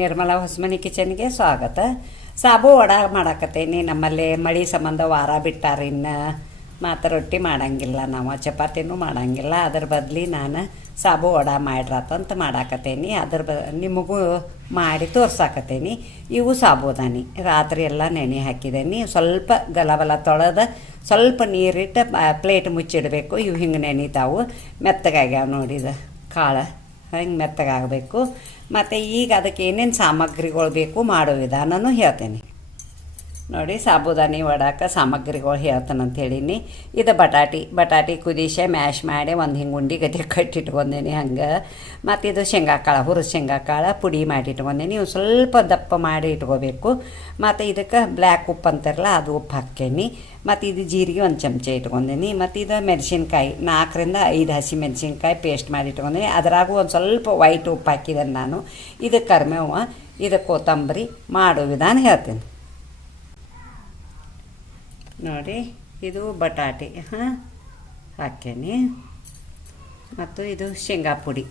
ನಿರ್ಮಲಾ ಹೊಸಮನಿ ಕಿಚನ್ಗೆ ಸ್ವಾಗತ. ಸಾಬು ವಡ ಮಾಡಾಕತ್ತೇನಿ. ನಮ್ಮಲ್ಲಿ ಮಳೆ ಸಂಬಂಧ ವಾರ ಬಿಟ್ಟಾರ. ಇನ್ನು ಮತ್ತು ರೊಟ್ಟಿ ಮಾಡಂಗಿಲ್ಲ, ನಾವು ಚಪಾತಿನೂ ಮಾಡಂಗಿಲ್ಲ. ಅದ್ರ ಬದಲಿ ನಾನು ಸಾಬು ವಡ ಮಾಡ್ರಾತಂತ ಮಾಡಾಕತ್ತೇನಿ. ನಿಮಗೂ ಮಾಡಿ ತೋರ್ಸಾಕತ್ತೇನಿ. ಇವು ಸಾಬುದಾನಿ ರಾತ್ರಿ ಎಲ್ಲ ನೆನೆ ಹಾಕಿದ್ದೇನೆ. ಸ್ವಲ್ಪ ಗಲಬಲ ತೊಳೆದು ಸ್ವಲ್ಪ ನೀರಿಟ್ಟು ಪ್ಲೇಟ್ ಮುಚ್ಚಿಡಬೇಕು. ಇವು ಹಿಂಗೆ ನೆನಿತಾವು, ಮೆತ್ತಗಾಗ್ಯಾವ ನೋಡಿದ ಕಾಳು ಹಿಂಗೆ ಮೆತ್ತಗಾಗಬೇಕು. ಮತ್ತು ಈಗ ಅದಕ್ಕೆ ಏನೇನು ಸಾಮಗ್ರಿಗಳು ಬೇಕು ಮಾಡೋ ವಿಧಾನನೂ ಹೇಳ್ತೇನೆ ನೋಡಿ. ಸಾಬುದಾನಿ ವಡಾಕ ಸಾಮಗ್ರಿಗಳು ಹೇಳ್ತಾನಂತ ಹೇಳೀನಿ. ಇದು ಬಟಾಟಿ ಕುದಿಸೆ ಮ್ಯಾಶ್ ಮಾಡಿ ಒಂದು ಹಿಂಗೆ ಉಂಡೆ ಗತಿ ಕಟ್ಟಿಟ್ಕೊಂಡೇನಿ ಹಂಗೆ. ಮತ್ತು ಇದು ಶೇಂಗಾಕಾಳು, ಹುರಿದ ಶೇಂಗಾಕಾಳು ಪುಡಿ ಮಾಡಿ ಇಟ್ಕೊಂಡೇನಿ. ಇವು ಸ್ವಲ್ಪ ದಪ್ಪ ಮಾಡಿ ಇಟ್ಕೋಬೇಕು. ಮತ್ತು ಇದಕ್ಕೆ ಬ್ಲ್ಯಾಕ್ ಉಪ್ಪು ಅಂತಾರಲ್ಲ ಅದು ಉಪ್ಪು ಹಾಕ್ಕೇನಿ. ಮತ್ತು ಇದು ಜೀರಿಗೆ ಒಂದು ಚಮಚ ಇಟ್ಕೊಂಡೇನಿ. ಮತ್ತು ಇದು ಮೆಣಸಿನ್ಕಾಯಿ 4ರಿಂದ 5 ಹಸಿ ಮೆಣಸಿನ್ಕಾಯಿ ಪೇಸ್ಟ್ ಮಾಡಿ ಇಟ್ಕೊಂಡೇನಿ. ಅದರಾಗೂ ಒಂದು ಸ್ವಲ್ಪ ವೈಟ್ ಉಪ್ಪು ಹಾಕಿದ್ದೇನೆ ನಾನು. ಇದು ಕರಿಬೇವು, ಇದು ಕೊತ್ತಂಬರಿ. ಮಾಡೋ ವಿಧಾನ ಹೇಳ್ತೀನಿ ನೋಡಿ. ಇದು ಬಟಾಟಿ ಹಾಕೇನಿ. ಮತ್ತು ಇದು ಶೇಂಗಾ ಪುಡಿ,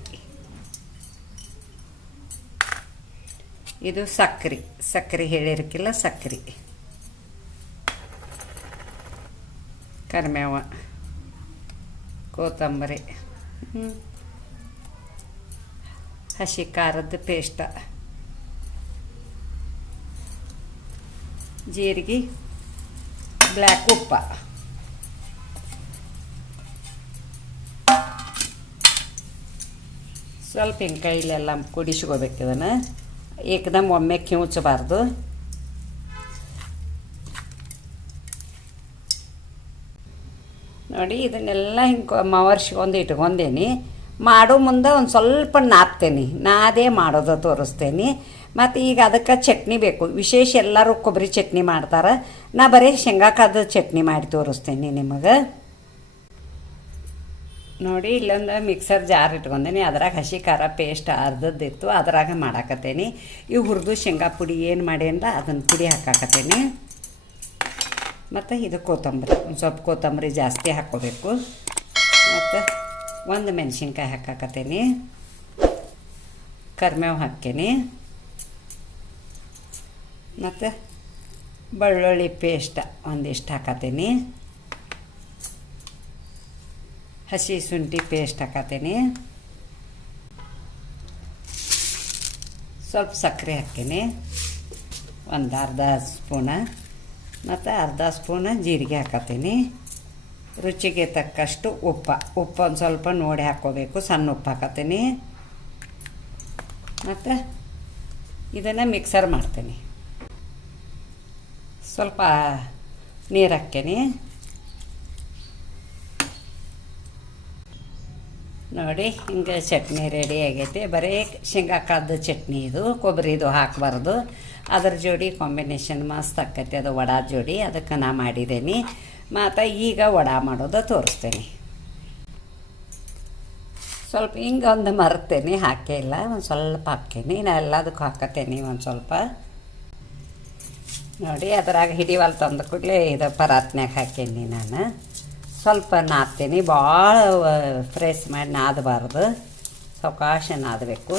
ಇದು ಸಕ್ಕರೆ ಹೇಳಿರ್ಕಿಲ್ಲ, ಸಕ್ಕರೆ, ಕರಿಬೇವು, ಕೊತ್ತಂಬರಿ, ಹಸಿ ಖಾರದ ಪೇಸ್ಟ, ಜೀರಿಗೆ, ಬ್ಲ್ಯಾಕ್ ಉಪ್ಪ, ಸ್ವಲ್ಪ ಹಿಂಗೆ ಕೈಲೆಲ್ಲ ಕುಡಿಸ್ಕೋಬೇಕು. ಇದನ್ನು ಏಕದಮ್ ಒಮ್ಮೆ ಕಿವುಚಬಾರ್ದು. ನೋಡಿ ಇದನ್ನೆಲ್ಲ ಹಿಂಗೆ ಮವರ್ಸ್ಕೊಂಡು ಇಟ್ಕೊಂಡೇನಿ. ಮಾಡೋ ಮುಂದೆ ಒಂದು ಸ್ವಲ್ಪ ನಾದೇ ಮಾಡೋದು ತೋರಿಸ್ತೇನೆ. ಮತ್ತು ಈಗ ಅದಕ್ಕೆ ಚಟ್ನಿ ಬೇಕು. ವಿಶೇಷ ಎಲ್ಲರೂ ಕೊಬ್ಬರಿ ಚಟ್ನಿ ಮಾಡ್ತಾರೆ. ನಾ ಬರೀ ಶೇಂಗಾಕಾದ ಚಟ್ನಿ ಮಾಡಿ ತೋರಿಸ್ತೇನೆ ನಿಮಗೆ ನೋಡಿ. ಇಲ್ಲೊಂದು ಮಿಕ್ಸರ್ ಜಾರ್ ಇಟ್ಕೊಂಡೇನಿ. ಅದ್ರಾಗ ಹಸಿ ಖಾರ ಪೇಸ್ಟ್ ಅರ್ಧದ್ದಿತ್ತು, ಅದ್ರಾಗ ಮಾಡಾಕತ್ತೇನಿ. ಇವು ಹುರಿದು ಶೇಂಗಾ ಪುಡಿ ಏನು ಮಾಡೇನಲ್ಲ ಅದನ್ನು ಪುಡಿ ಹಾಕಾಕತ್ತೇನಿ. ಮತ್ತು ಇದು ಕೊತ್ತಂಬರಿ, ಒಂದು ಸ್ವಲ್ಪ ಕೊತ್ತಂಬರಿ ಜಾಸ್ತಿ ಹಾಕ್ಕೋಬೇಕು. ಮತ್ತು ಒಂದು ಮೆಣಸಿನ್ಕಾಯಿ ಹಾಕಾಕತ್ತೇನಿ. ಕರಿಬೇವು ಹಾಕ್ಕೇನಿ. ಮತ್ತು ಬೆಳ್ಳುಳ್ಳಿ ಪೇಸ್ಟ್ ಒಂದಿಷ್ಟು ಹಾಕತ್ತೀನಿ. ಹಸಿ ಶುಂಠಿ ಪೇಸ್ಟ್ ಹಾಕತ್ತೀನಿ. ಸ್ವಲ್ಪ ಸಕ್ಕರೆ ಹಾಕ್ತೀನಿ, ಒಂದು ಅರ್ಧ ಸ್ಪೂನ. ಮತ್ತು ಅರ್ಧ ಸ್ಪೂನ ಜೀರಿಗೆ ಹಾಕತ್ತೀನಿ. ರುಚಿಗೆ ತಕ್ಕಷ್ಟು ಉಪ್ಪು ಒಂದು ಸ್ವಲ್ಪ ನೋಡಿ ಹಾಕ್ಕೋಬೇಕು. ಸಣ್ಣ ಉಪ್ಪು ಹಾಕತ್ತೀನಿ. ಮತ್ತು ಇದನ್ನು ಮಿಕ್ಸರ್ ಮಾಡ್ತೀನಿ. ಸ್ವಲ್ಪ ನೀರು ಹಾಕ್ತೀನಿ ನೋಡಿ. ಹಿಂಗೆ ಚಟ್ನಿ ರೆಡಿ ಆಗೈತೆ. ಬರೀ ಶೇಂಗಾಕಾದ ಚಟ್ನಿ ಇದು, ಕೊಬ್ಬರಿದು ಹಾಕಬಾರ್ದು. ಅದ್ರ ಜೋಡಿ ಕಾಂಬಿನೇಷನ್ ಮಸ್ತ್ ಆಕೈತೆ ಅದು ವಡ ಜೋಡಿ. ಅದಕ್ಕೆ ನಾ ಮಾಡಿದ್ದೀನಿ. ಮತ್ತು ಈಗ ವಡ ಮಾಡೋದು ತೋರಿಸ್ತೇನೆ. ಸ್ವಲ್ಪ ಹಿಂಗೆ ಒಂದು ಮರ್ತೇನೆ, ಹಾಕೇ ಇಲ್ಲ, ಒಂದು ಸ್ವಲ್ಪ ಹಾಕೇನಿ. ನಾ ಎಲ್ಲದಕ್ಕೂ ಹಾಕತ್ತೇನೆ ಒಂದು ಸ್ವಲ್ಪ ನೋಡಿ. ಅದ್ರಾಗ ಹಿಡಿವಲ್ ತಂದ ಕೂಡಲೇ ಇದು ಪರಾತ್ನ್ಯಾಗ ಹಾಕೇನಿ ನಾನು. ಸ್ವಲ್ಪ ನಾದ್ತೀನಿ, ಭಾಳ ಫ್ರೆಶ್ ಮಾಡಿ ನಾದಬಾರ್ದು, ಸಾವಕಾಶ ನಾದಬೇಕು.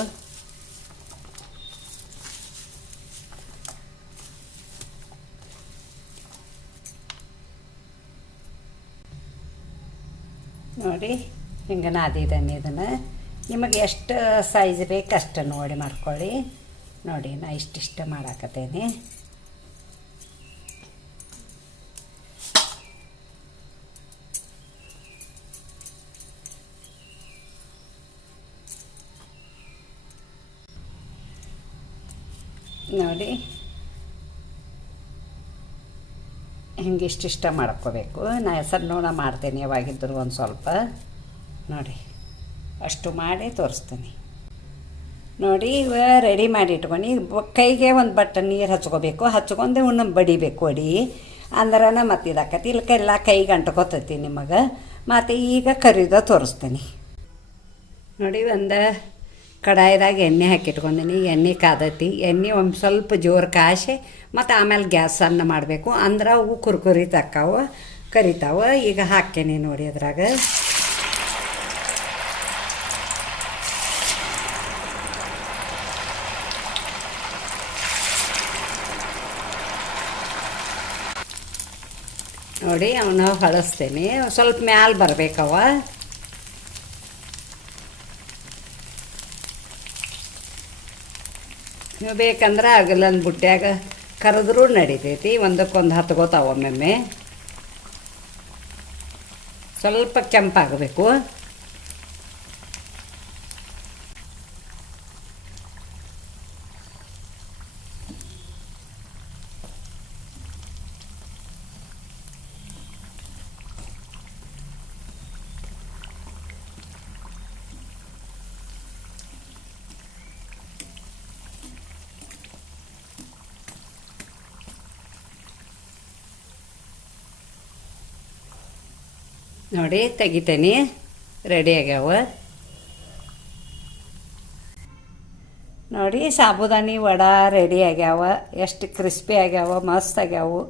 ನೋಡಿ ಹಿಂಗೆ ನಾದಿದ್ದಾನೆ. ಇದನ್ನು ನಿಮಗೆ ಎಷ್ಟು ಸೈಜ್ ಬೇಕು ಅಷ್ಟು ನೋಡಿ ಮಾಡ್ಕೊಳ್ಳಿ. ನೋಡಿ ನಾ ಇಷ್ಟಿಷ್ಟ ಮಾಡಾಕತ್ತೇನೆ. ನೋಡಿ ಹಿಂಗೆ ಇಷ್ಟಿಷ್ಟ ಮಾಡ್ಕೋಬೇಕು. ನಾ ಸಣ್ಣ ಮಾಡ್ತೇನೆ ಯಾವಾಗಿದ್ದರೂ ಒಂದು ಸ್ವಲ್ಪ ನೋಡಿ. ಅಷ್ಟು ಮಾಡಿ ತೋರಿಸ್ತೀನಿ ನೋಡಿ. ಇವ ರೆಡಿ ಮಾಡಿ ಇಟ್ಕೊಂಡು ಕೈಗೆ ಒಂದು ಬಟ್ಟೆ ನೀರು ಹಚ್ಕೋಬೇಕು. ಹಚ್ಕೊಂಡು ಇವನ್ನ ಬಡಿಬೇಕು. ಅಂದ್ರೆ ಮತ್ತು ಇದಾಕತಿ. ಇಲ್ಲ ಕೈಗೆ ಅಂಟ್ಕೋತೈತಿ ನಿಮಗೆ. ಮತ್ತು ಈಗ ಕರಿದ ತೋರಿಸ್ತೀನಿ ನೋಡಿ. ಒಂದು ಕಡಾಯಿದಾಗ ಎಣ್ಣೆ ಹಾಕಿಟ್ಕೊಂಡೀನಿ. ಎಣ್ಣೆ ಕಾದೈತಿ. ಎಣ್ಣೆ ಒಂದು ಸ್ವಲ್ಪ ಜೋರು ಕಾಯಿಸಿ ಮತ್ತು ಆಮೇಲೆ ಗ್ಯಾಸ್ ಸಣ್ಣ ಮಾಡಬೇಕು. ಅಂದ್ರೆ ಅವು ಕುರ್ಕುರಿ ಕರಿತಾವೆ. ಈಗ ಹಾಕ್ತೇನೆ ನೋಡಿ. ಅದ್ರಾಗ ನೋಡಿ ಅವನ್ನ ಹೊಳಸ್ತೇನೆ, ಸ್ವಲ್ಪ ಮ್ಯಾಲೆ ಬರಬೇಕವ. ನೀವು ಬೇಕಂದ್ರೆ ಅಗಲೊಂದು ಬುಟ್ಟ್ಯಾಗ ಕರೆದ್ರೂ ನಡಿತೈತಿ, ಒಂದಕ್ಕೊಂದು ಹತ್ಕೋತಾವ ಒಮ್ಮೊಮ್ಮೆ. ಸ್ವಲ್ಪ ಕೆಂಪಾಗಬೇಕು. ನೋಡಿ ತೆಗಿತೇನೆ, ರೆಡಿ ಆಗ್ಯಾವ. ನೋಡಿ ಸಾಬುದಾನಿ ವಡ ರೆಡಿ ಆಗ್ಯಾವ, ಎಷ್ಟು ಕ್ರಿಸ್ಪಿ ಆಗ್ಯಾವ, ಮಸ್ತ್ ಆಗ್ಯಾವು.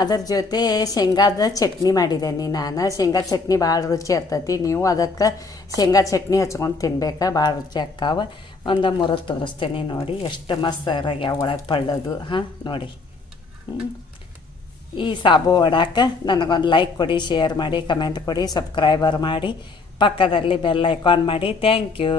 ಅದ್ರ ಜೊತೆ ಶೇಂಗಾದ ಚಟ್ನಿ ಮಾಡಿದ್ದೇನೆ ನಾನು. ಶೇಂಗಾ ಚಟ್ನಿ ಭಾಳ ರುಚಿ ಇರ್ತೈತಿ. ನೀವು ಅದಕ್ಕೆ ಶೇಂಗಾ ಚಟ್ನಿ ಹಚ್ಕೊಂಡು ತಿನ್ಬೇಕು, ಭಾಳ ರುಚಿ ಆಕ್ಕಾವ. ಒಂದು ಮುರಿದು ತೋರಿಸ್ತೇನೆ ನೋಡಿ, ಎಷ್ಟು ಮಸ್ತ್ ಆಗ್ಯಾವ ಒಳಗೆ ಪಳ್ಳೋದು. ನೋಡಿ ಈ ಸಾಬು ವಡಾಕ್ಕೆ ನನಗೊಂದು ಲೈಕ್ ಕೊಡಿ, ಶೇರ್ ಮಾಡಿ, ಕಮೆಂಟ್ ಕೊಡಿ, ಸಬ್ಸ್ಕ್ರೈಬರ್ ಮಾಡಿ, ಪಕ್ಕದಲ್ಲಿ ಬೆಲ್ ಐಕಾನ್ ಮಾಡಿ. Thank you.